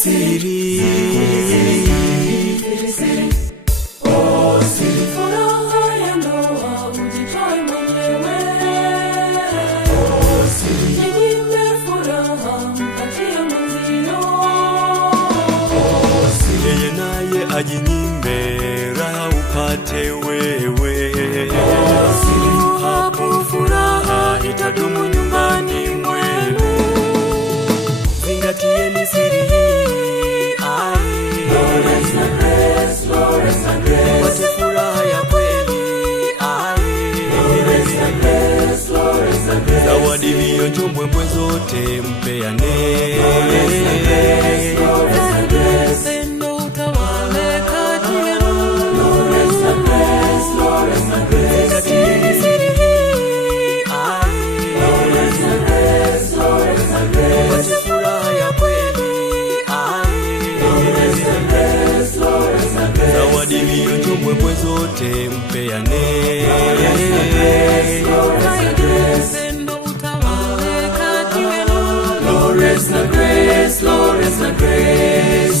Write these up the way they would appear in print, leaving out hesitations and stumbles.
siri. Oh, siri. Furaha ya ndoa ujitoe mwenyewe. Oh, siri. Jinyime furaha mpatie mwenzio. Oh, siri. Yeye naye ajinyime raha upate wewe. Oh, siri. Hapo furaha itadumu nyumbani mwenu. Zingatieni siri hii. Lawrence na Grace, Lawrence na Grace. Wate furaha ya kweli. Lawrence na Grace, Lawrence na Grace. Zawadi hiyo mbwembwe zote mpeane. Lawrence na Grace, Lawrence na Grace. Pendo utawale kati yenu. Lawrence na Grace, Lawrence na Grace. Zingatieni siri hii. Lawrence na Grace, Lawrence na Grace. Wate furaha ya kweli. Lawrence na Grace, Lawrence na Grace. Zawadi hiyo mbwembwe zote mpeane. Lawrence na Grace, Lawrence na Grace. Pendo utawale kati yenu. Lawrence na Grace, Lawrence na Grace.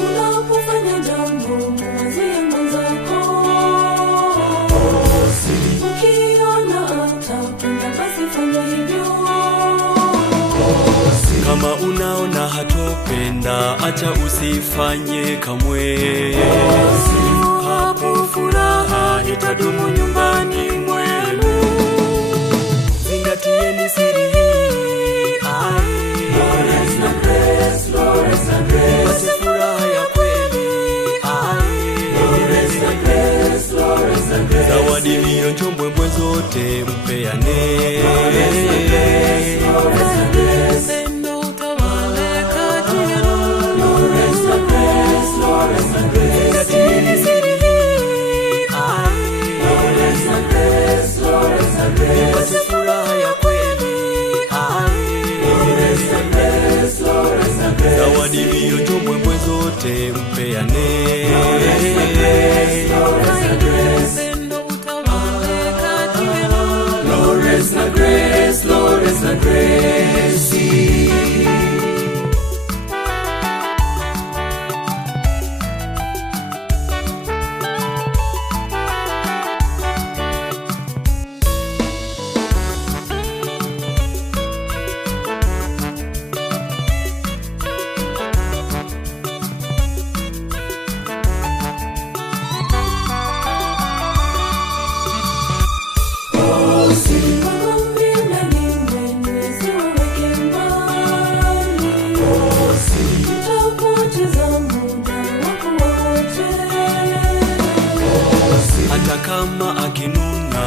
Unapofanya jambo mwazie mwenzako. Ukiona atapenda basi fanya hivyo. Kama unaona hatopenda acha usifanye kamwe. Hapo furaha itadumu nyumbani mwenu. Zingatieni siri hii. Lawrence na Grace, Lawrence na Grace. Wate furaha ya kweli. Lawrence na Grace, Lawrence na Grace. Zawadi hiyo mbwembwe zote mpeane. Lawrence na Grace, Lawrence na Grace. Pendo utawale kati yenu. Lawrence na Grace, Lawrence na Grace. Zingatieni siri hii. Lawrence na Grace, Lawrence na Grace. Wate furaha ya kweli. Lawrence na Grace, Lawrence na Grace. Zawadi hiyo mbwembwe zote mpeane. Lawrence na Grace, Lawrence na Grace. Pendo utawale kati yenu. Lawrence na Grace, Lawrence na Grace. Oh, siri. Maombi ndani mwenyezi waweke mbali. Oh, siri. Utapoteza muda wako wote. Oh, siri. Hata kama akinuna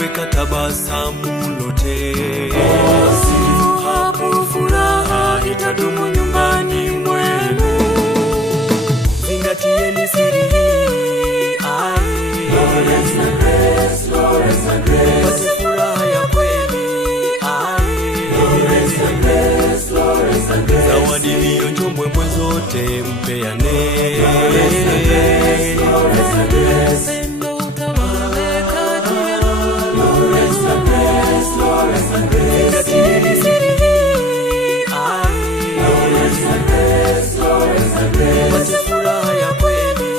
weka tabasamu lote. Hapo furaha itadumu nyumbani mwenu. Zingatieni siri hii. Lawrence na Grace, Lawrence na Grace. Wate furaha ya kweli. Lawrence na Grace, Lawrence na Grace. Zawadi hiyo mbwembwe zote mpeane. Lawrence na Grace, Lawrence na Grace. Pendo utawale kati yenu. Lawrence na Grace, Lawrence na Grace. Zingatieni siri hii. Lawrence na Grace, Lawrence na Grace. Wate furaha ya kweli.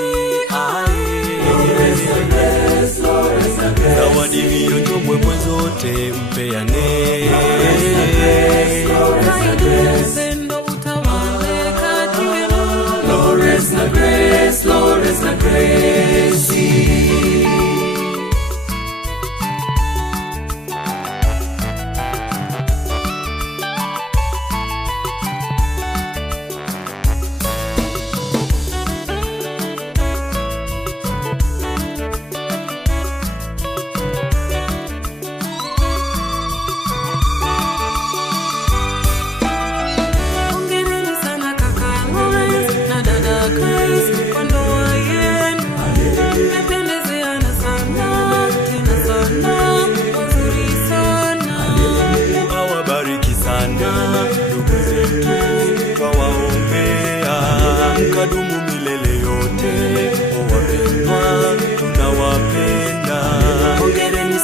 Lawrence na Grace, Lawrence na Grace. Zawadi hiyo mbwembwe zote mpeane. Lawrence na Grace, Lawrence na Grace. Pendo utawale kati yenu. Lawrence na Grace, Lawrence na Grace.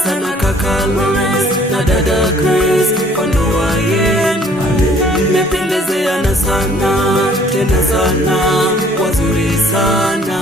sana kaka Lawrence na dada Grace kwa ndoa yenu. Mmependezeana sana, tena sana, wazuri sana.